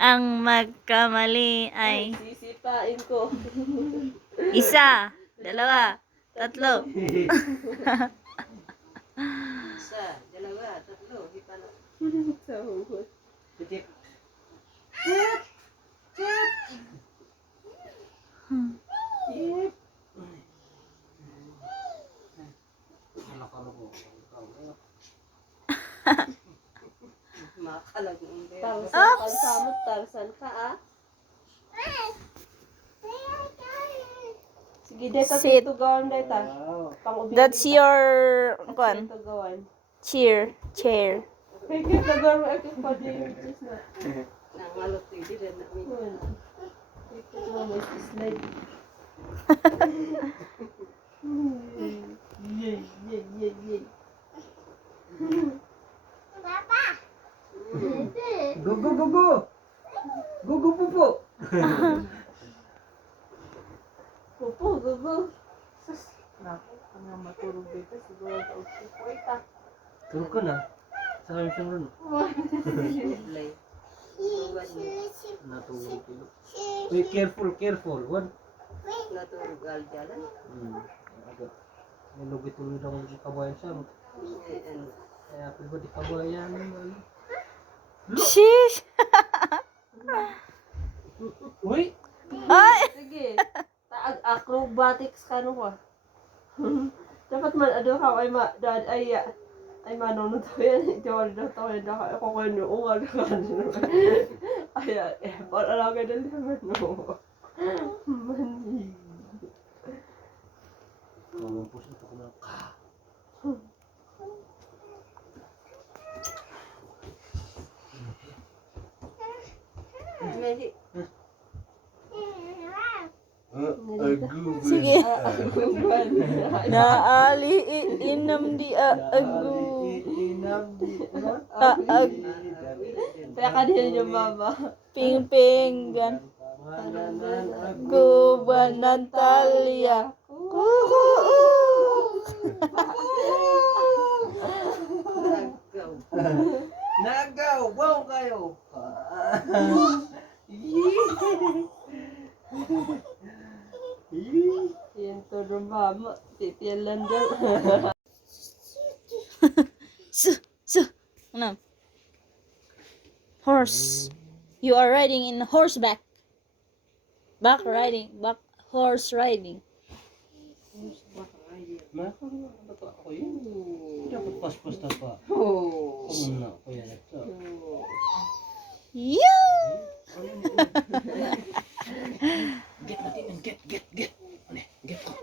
Ang magkamali ay Sisipain ko. isa, dalawa, tatlo. Isa, dalawa, tatlo, di pala. Sa hugot. Titik. Yep. Makalago ang bebe. Tarsan, pansamot, tarsan ka ah. Sige, dito Sit. tugawan dito. Pang-ubing That's kita. your Dito kwan, tugawan. chair. Kaya kita tugawan mo ako pa din yung cheese na. Nangalot ko hindi rin namin. Ito tugawan mo is slide. Yay, yay, yay, yay. Go, go, go, go! Go, go, pupo! Pupo, gugo. Sus, naku, ang matulog dito. Siguro sa upo ita. Tulog ka na. Sa kami siyang rin. Natulog tulog. Wait, careful, careful. One. Natulog aljalan. Agak. Nilugit tuloy daw ng kabayan siya. Kaya pwede di kabayan. Sheesh! Uy! Ay! Sige. Acrobatics ka no ka. Dapat man ado ka ay dad ay manunod ko yan. Ito wala na to yan. Ako ko yun uwag ka. Ay para lang kayo dali naman no. Mani. Mamumpos ito ko ng ka. Sige. Naali inam di agu. Kaya kanina yung mama. Ping ping gan. Guban ng talya. Nagaw! Wow kayo! Yan to yung mama. Pipialan daw. Su. Ano? Horse. You are riding in horseback. Back horse riding. Ako yun. Dapat pas-pas na pa. Oh. Kumun na ako yan. Yeah! Get natin yun. Get. Ano get ko.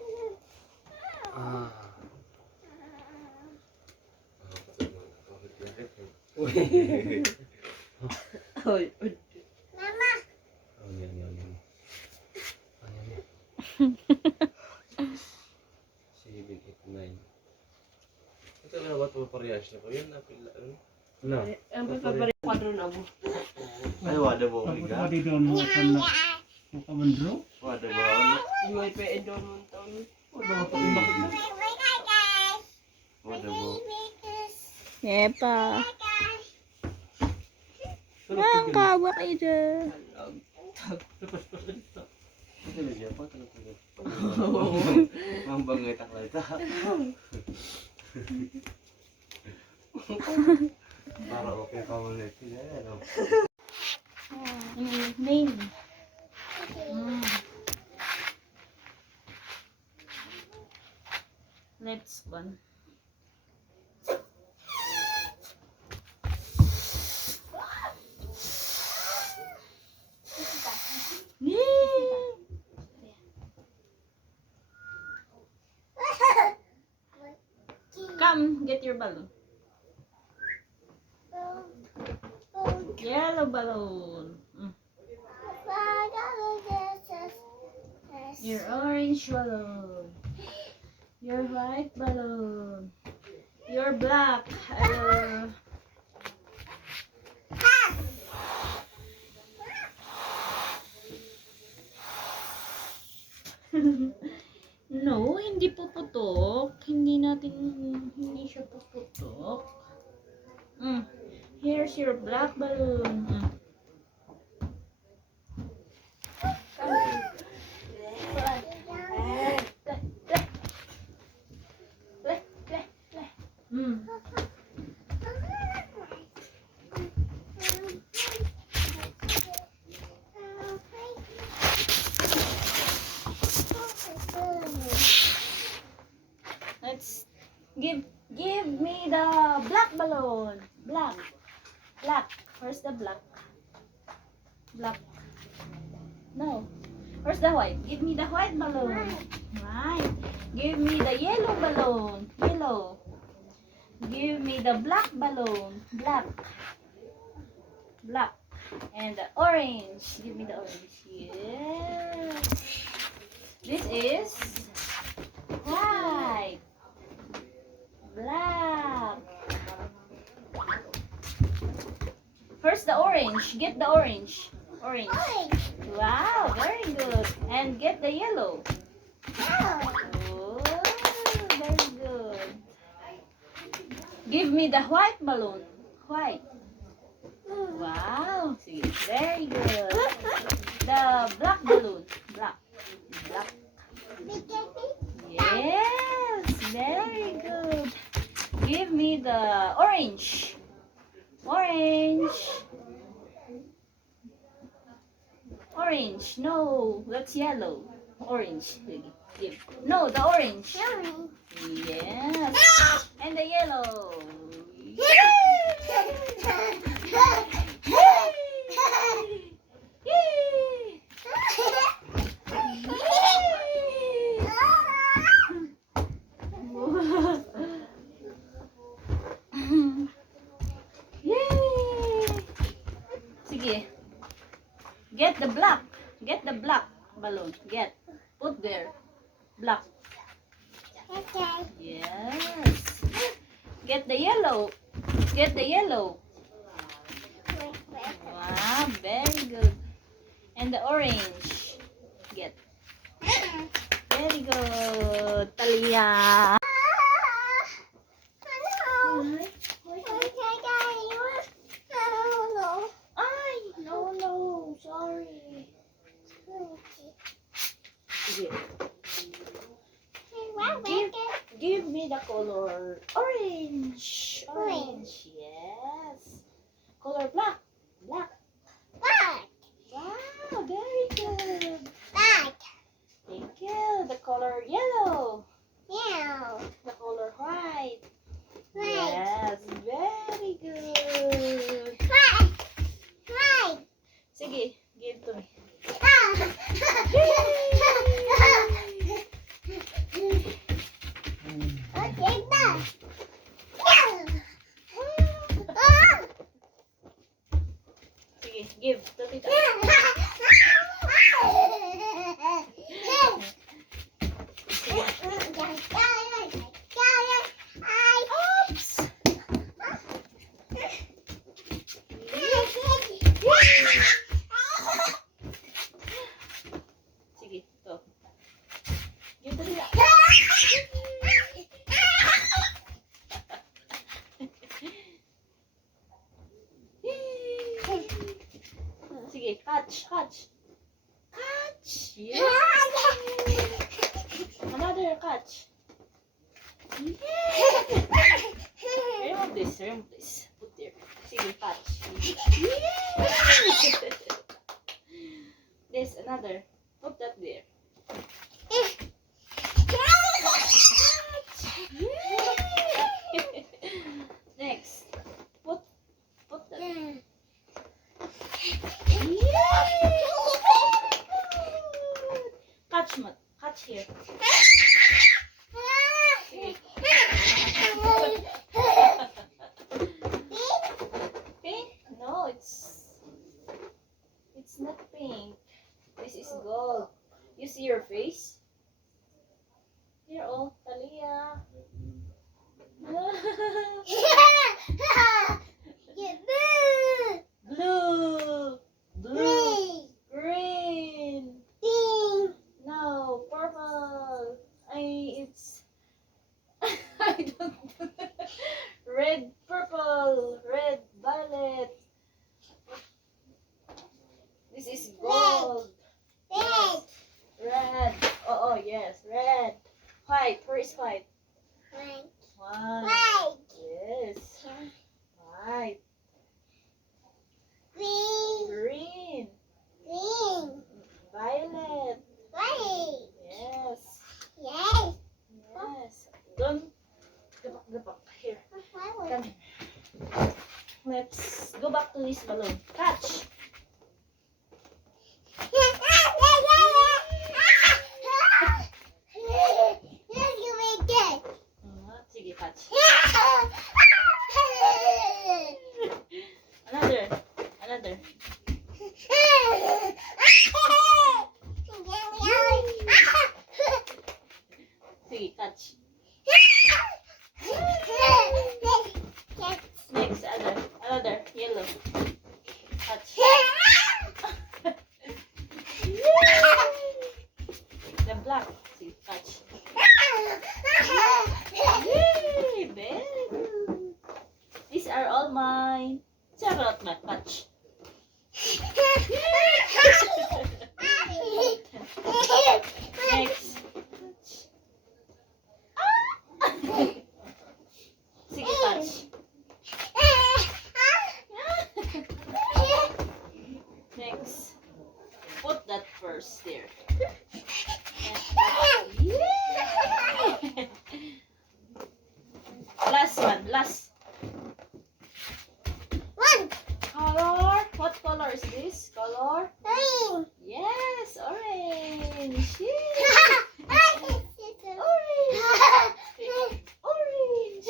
Hoy. Yan. 7, 8, 9. Ito na ba ito parehas na ko? Yan na pila. Ano? Ang paparin kwadro na mo. Ay, wada mo uliga. Pwede doon mo ka na kamandro? Wada ba? UIP endon mo taon. Wada mo pag-ibak. Wada mo. Yepa. Ang kawak ito. Lepas-pas dito. Ito na siya pa. Mambangay takla ito. Para okay ka ulit. Name. Let's go. Come, get your balloon. Yellow balloon. Your orange balloon. Your white balloon. Your black. No, hindi puputok. Hindi siya puputok. Here's your black balloon. Give me the black balloon. Black. Where's the black? Black. No. Where's the white? Give me the white balloon. Right. Give me the yellow balloon. Yellow. Give me the black balloon. Black. And the orange. Give me the orange. Yes. This is white. Black. First the orange. Get the orange. Orange. Wow, very good. And get the yellow. Oh, very good. Give me the white balloon. White. Wow, see, very good. The black balloon. Black. Yes, very good. Give me the orange. Orange. No, that's yellow. Orange. Give. No, the orange. Yes. And the yellow. Sige. Get the black. Get the black balloon. Put there. Black. Yes. Get the yellow. Wow, very good. And the orange. Get. Very good. Talia. No. Sorry. Give me the color orange. Yes. Color black. Wow, very good. Thank you. The color yellow. The color white. Yes, very good. Sige, give to me. Sige, give to tita. Oops! Sige, to. Give to tita. Sige, catch. Yes. Another catch. Remove this. Put there. Sige, catch. Yes. This, another. Put that there. Next. Put that. Catch here. Pink? No, it's not pink. This is gold. You see your face? Here, oh, Talia. Blue. Green. No, purple. It's I don't red, purple, red, violet. This is gold. Red. Oh, yes, red. White. Where is white? White. Yes. White. Green. Violet. Yes. Don't Wiwi's balloon. Catch. Sige, catch. Another. Sige, catch. Next, another. Yellow. Catch. The black. Sige, catch. Yay! Very good. These are all mine. Charot na, catch. Next. Sige, catch. Next. Put that first there. Yay! Last one. Last. Color. What color is this? Color? Yes, orange. Yay! Orange.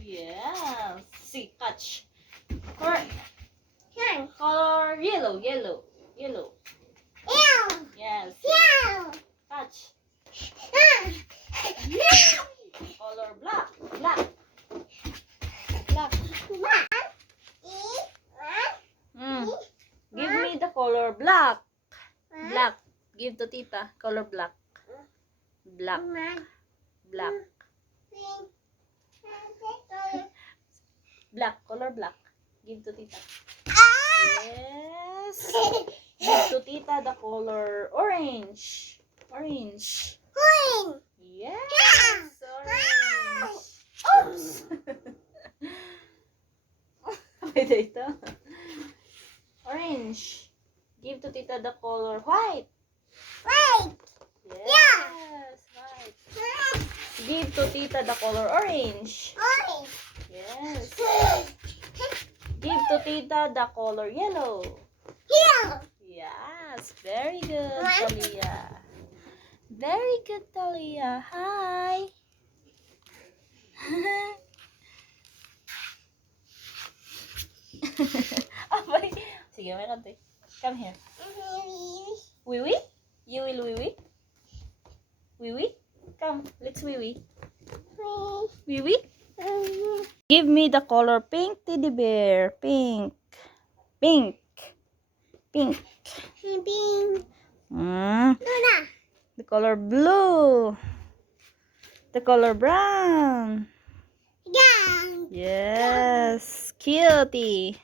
Yes. See, catch. Color yellow. Yes. Catch. Color black. Give me the color black. Give to tita. Color black. Color black. Give to tita. Yes. Give to tita the color orange. Yes. Orange. Oops. Pwede ito. Orange. Give to tita the color white. Yes. White. Give to tita the color orange. Yes. Give to tita the color yellow. Yes. Very good, Talia. Very good, Talia. Hi. Abay. Sige, may konti. Come here. Wiwi? You will wiwi? Wiwi? Come, let's wiwi. Wiwi? Give me the color pink teddy bear. Pink. The color blue. The color brown. Yes. Cutie.